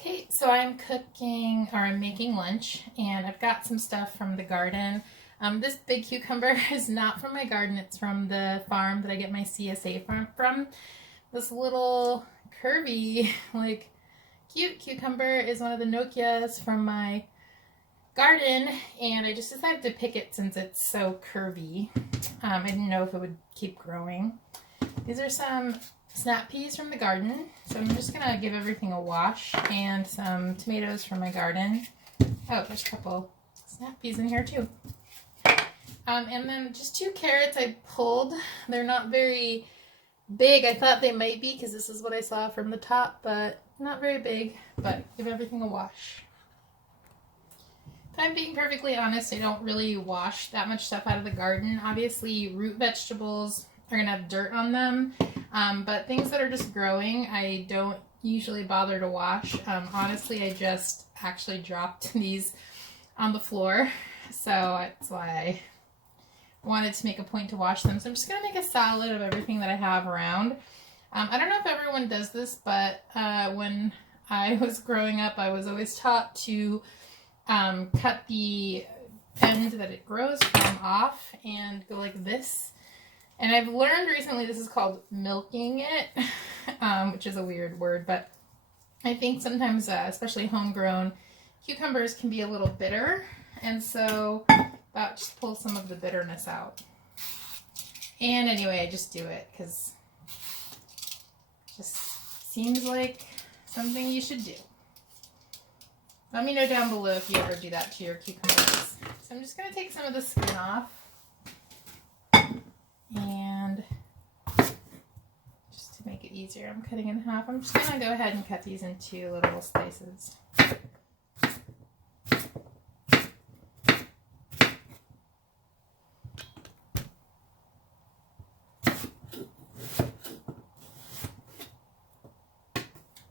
Okay, so I'm cooking, or I'm making lunch, and I've got some stuff from the garden. This big cucumber is not from my garden, it's from the farm that I get my CSA from. This little curvy, like, cute cucumber is one of the Nokias from my garden, and I just decided to pick it since it's so curvy. I didn't know if it would keep growing. These are some snap peas from the garden, so I'm just gonna give everything a wash, and some tomatoes from my garden. Oh, there's a couple snap peas in here too. And then just 2 carrots I pulled. They're not very big. I thought they might be because this is what I saw from the top, but not very big. But give everything a wash. If I'm being perfectly honest, I don't really wash that much stuff out of the garden. Obviously, root vegetables are gonna have dirt on them, but things that are just growing, I don't usually bother to wash. Honestly, I just actually dropped these on the floor, so that's why I wanted to make a point to wash them. So I'm just gonna make a salad of everything that I have around. I don't know if everyone does this, but when I was growing up, I was always taught to cut the end that it grows from off and go like this. And I've learned recently this is called milking it, which is a weird word, but I think sometimes, especially homegrown, cucumbers can be a little bitter, and so that just pulls some of the bitterness out. And anyway, I just do it because it just seems like something you should do. Let me know down below if you ever do that to your cucumbers. So I'm just going to take some of the skin off. And just to make it easier, I'm cutting in half. I'm just going to go ahead and cut these into little slices.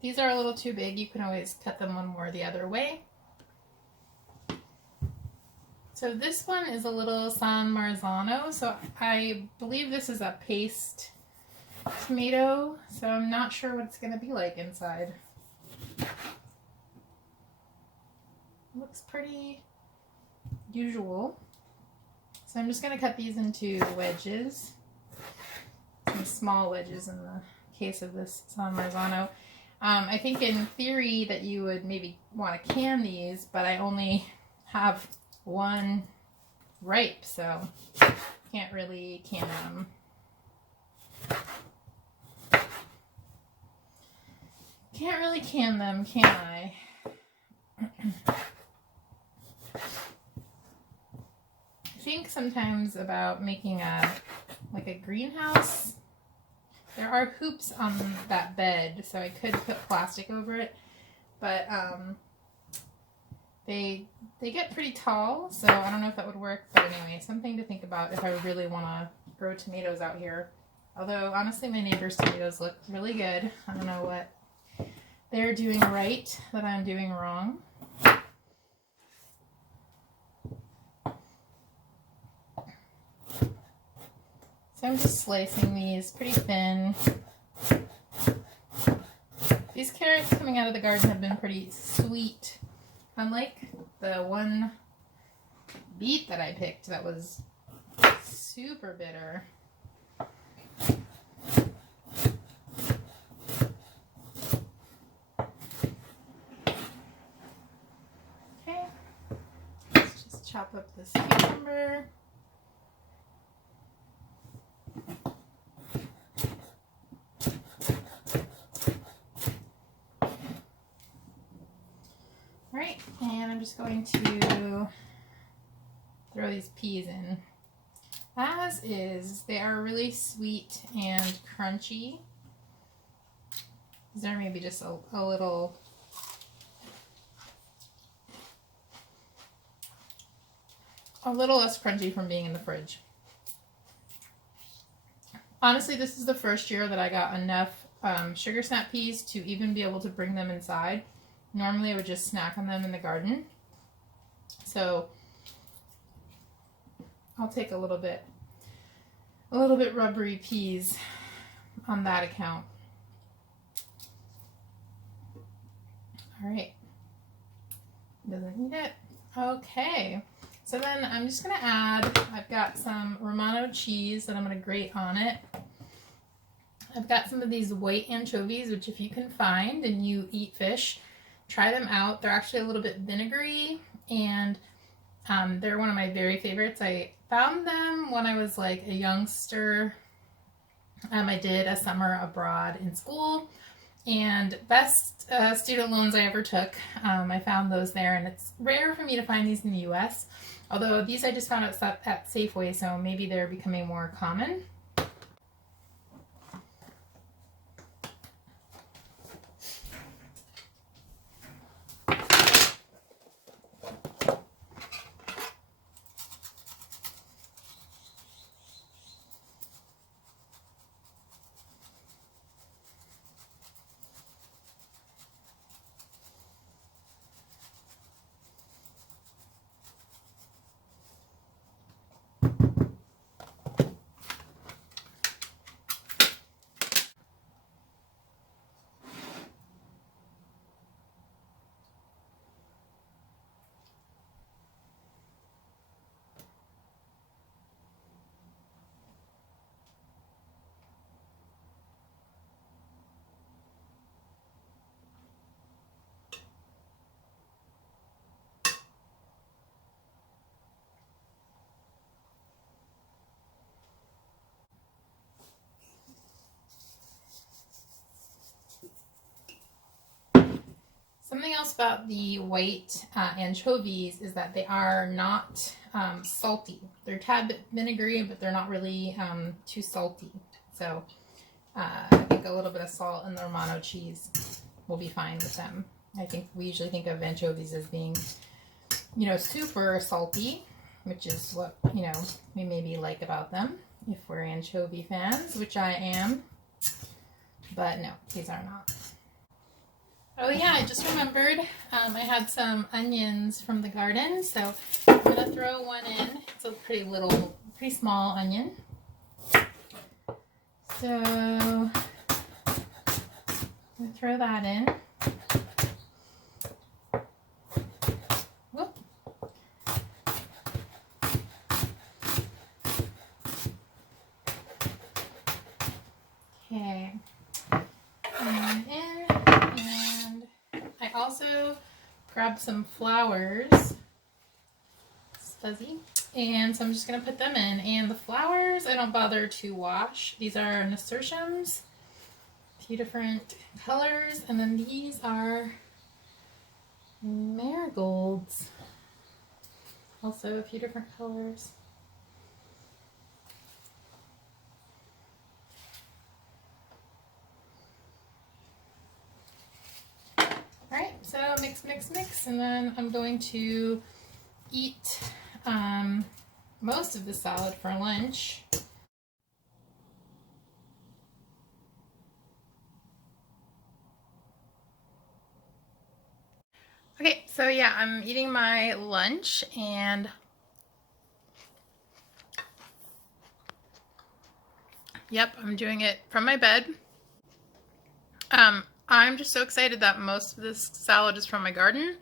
These are a little too big. You can always cut them one more the other way. So this one is a little San Marzano. So I believe this is a paste tomato. So I'm not sure what it's going to be like inside. It looks pretty usual. So I'm just going to cut these into wedges. Some small wedges in the case of this San Marzano. I think in theory that you would maybe want to can these, but I only have one ripe, so can't really can them. Can't really can them, can I? I think sometimes about making a greenhouse. There are hoops on that bed, so I could put plastic over it, but they get pretty tall, so I don't know if that would work. But anyway, something to think about if I really want to grow tomatoes out here. Although, honestly, my neighbor's tomatoes look really good. I don't know what they're doing right that I'm doing wrong. So I'm just slicing these pretty thin. These carrots coming out of the garden have been pretty sweet. Unlike the one beet that I picked that was super bitter. Okay, let's just chop up this cucumber. Right, and I'm just going to throw these peas in. As is, they are really sweet and crunchy. These are maybe just a little less crunchy from being in the fridge. Honestly, this is the first year that I got enough sugar snap peas to even be able to bring them inside. Normally I would just snack on them in the garden. So I'll take a little bit rubbery peas on that account. All right. Doesn't need it. Okay. So then I'm just going to add, I've got some Romano cheese that I'm going to grate on it. I've got some of these white anchovies, which if you can find and you eat fish, try them out. They're actually a little bit vinegary, and they're one of my very favorites. I found them when I was like a youngster. I did a summer abroad in school, and best student loans I ever took. I found those there, and it's rare for me to find these in the US. Although these I just found at Safeway, so maybe they're becoming more common. Something else about the white anchovies is that they are not salty. They're a tad bit vinegary, but they're not really too salty. So I think a little bit of salt in the Romano cheese will be fine with them. I think we usually think of anchovies as being, super salty, which is what, we maybe like about them if we're anchovy fans, which I am. But no, these are not. Oh yeah, I just remembered I had some onions from the garden, so I'm going to throw one in. It's a pretty small onion. So I'm going to throw that in. Whoop. Okay. And in. I also grabbed some flowers. It's fuzzy. And so I'm just going to put them in. And the flowers, I don't bother to wash. These are nasturtiums, a few different colors. And then these are marigolds, also a few different colors. Alright, so mix, mix, mix, and then I'm going to eat most of the salad for lunch. Okay, so yeah, I'm eating my lunch, and yep, I'm doing it from my bed. I'm just so excited that most of this salad is from my garden,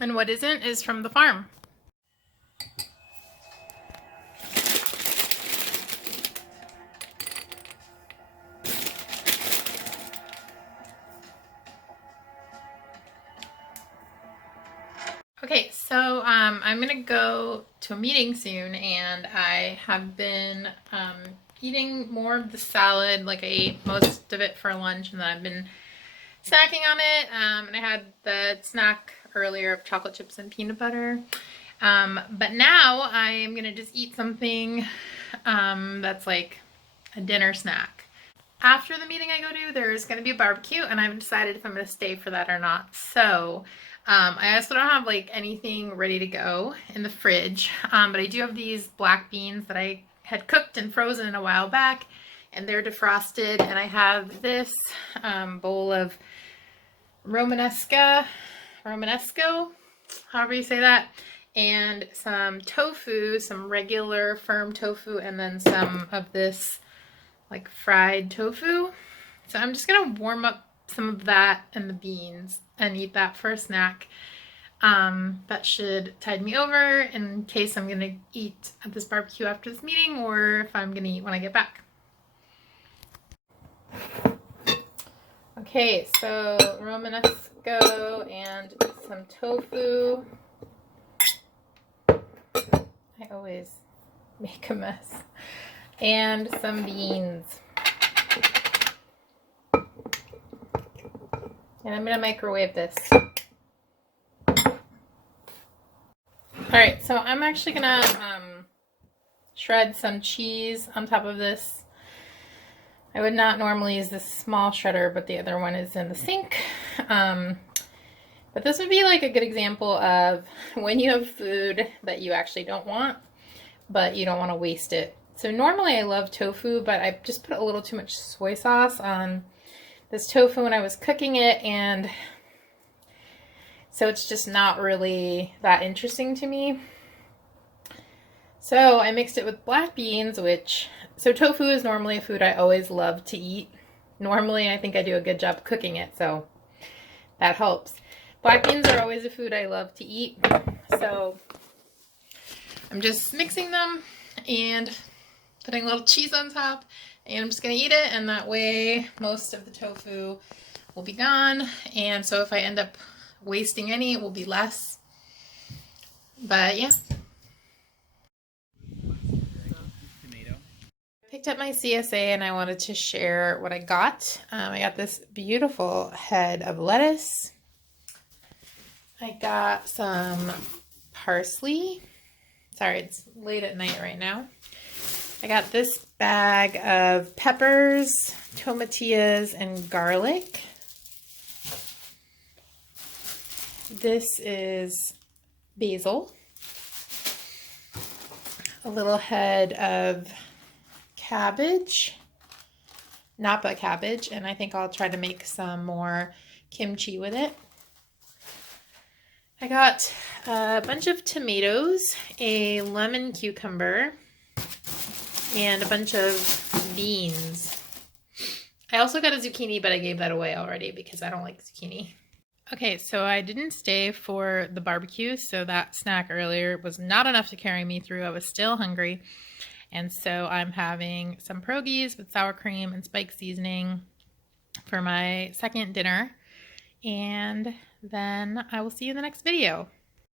and what isn't is from the farm. Okay, so I'm gonna go to a meeting soon, and I have been eating more of the salad. Like I ate most of it for lunch, and then I've been snacking on it. And I had the snack earlier of chocolate chips and peanut butter. But now I am gonna just eat something that's like a dinner snack. After the meeting I go to, there's going to be a barbecue, and I haven't decided if I'm going to stay for that or not. So I also don't have like anything ready to go in the fridge, but I do have these black beans that I had cooked and frozen a while back, and they're defrosted. And I have this bowl of Romanesco, however you say that, and some tofu, some regular firm tofu, and then some of this like fried tofu. So I'm just gonna warm up some of that and the beans and eat that for a snack. That should tide me over in case I'm gonna eat at this barbecue after this meeting, or if I'm gonna eat when I get back. Okay, so Romanesco and some tofu. I always make a mess. And some beans. And I'm gonna microwave this. Alright, so I'm actually gonna shred some cheese on top of this. I would not normally use this small shredder, but the other one is in the sink. But this would be like a good example of when you have food that you actually don't want, but you don't want to waste it. So normally I love tofu, but I just put a little too much soy sauce on this tofu when I was cooking it, and so it's just not really that interesting to me. So I mixed it with black beans, so tofu is normally a food I always love to eat. Normally I think I do a good job cooking it, so that helps. Black beans are always a food I love to eat. So I'm just mixing them and putting a little cheese on top, and I'm just gonna eat it, and that way most of the tofu will be gone. And so if I end up wasting any, it will be less. But yeah. Picked up my CSA and I wanted to share what I got. I got this beautiful head of lettuce. I got some parsley. Sorry, it's late at night right now. I got this bag of peppers, tomatillas, and garlic. This is basil. A little head of cabbage, napa cabbage, and I think I'll try to make some more kimchi with it. I got a bunch of tomatoes, a lemon cucumber, and a bunch of beans. I also got a zucchini, but I gave that away already because I don't like zucchini. Okay, so I didn't stay for the barbecue, so that snack earlier was not enough to carry me through. I was still hungry. And so I'm having some pierogies with sour cream and spike seasoning for my second dinner. And then I will see you in the next video.